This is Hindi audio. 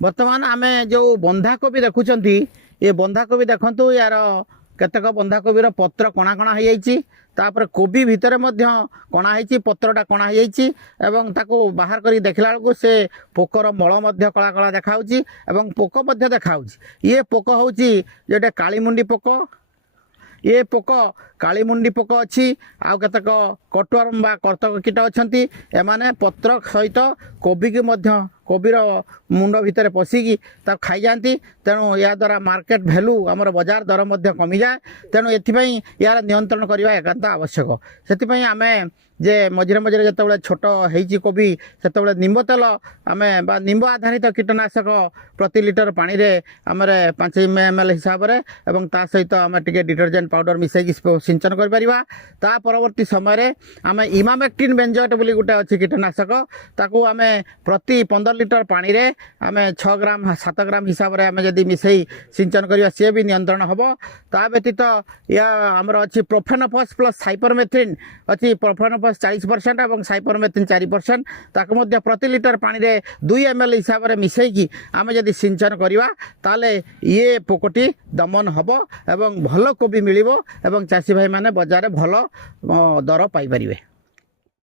बर्तमान आम जो बंधाकोबी देखुंत ये बंधाकोबी देखु यार केतक बंधाकोबीर पत्र कणा कणा हो जाइए तापर कोबी भितर कणा हो पत्रटा कणा हो जाइए ताको बाहर कर देखला बेलू से पोकर मल कला कला देखा पोक देखा ये पोक हूँ जोटे कालीमुंडी पोक ये पोक कालीमुंडी पोक अच्छी आउ केतक कटवर्म बा कर्तक कीट अच्छा एमाने पत्र सहित कोबी की कोबीर मुंड भितर पशिकी खाई जाती तेणु या द्वारा मार्केट भैल्यू आमर बजार दर कमी जाए तेणु ये यार नियंत्रण करने एकांत आवश्यक से आम जे मझे मझे जो छोट हो कोबी से निम्ब तेल आम निम्ब आधारित कीटनाशक प्रति लिटर पानी रे आमर 5 ml हिसाब से सहित आम टे डिटर्जेंट पाउडर मिसैक सिंचन कर परवर्ती समय आम इमामेक्टिन बेंजोएट बोली गोटे अच्छी कीटनाशक ताकू आम प्रति 15 लिटर पानी रे आम 6 ग्राम 7 ग्राम हिसाब से आम जदि मिसई सिंचन करवा सी भी नियंत्रण हम ता व्यतीत या आमर अच्छी प्रोफेनोफॉस प्लस साइपरमेथ्रिन अच्छी प्रोफेनोफॉस 40% और साइपरमेथ्रिन 4% ताको प्रति लिटर पानी रे 2 ml हिसाब से मिसैकी आम जदि सिंचन करवा ताले ये पोकटी दमन हम एवं भल कोबी मिलिबो एवं चाषी भाई माने बाजार भल दर पाई परिबे।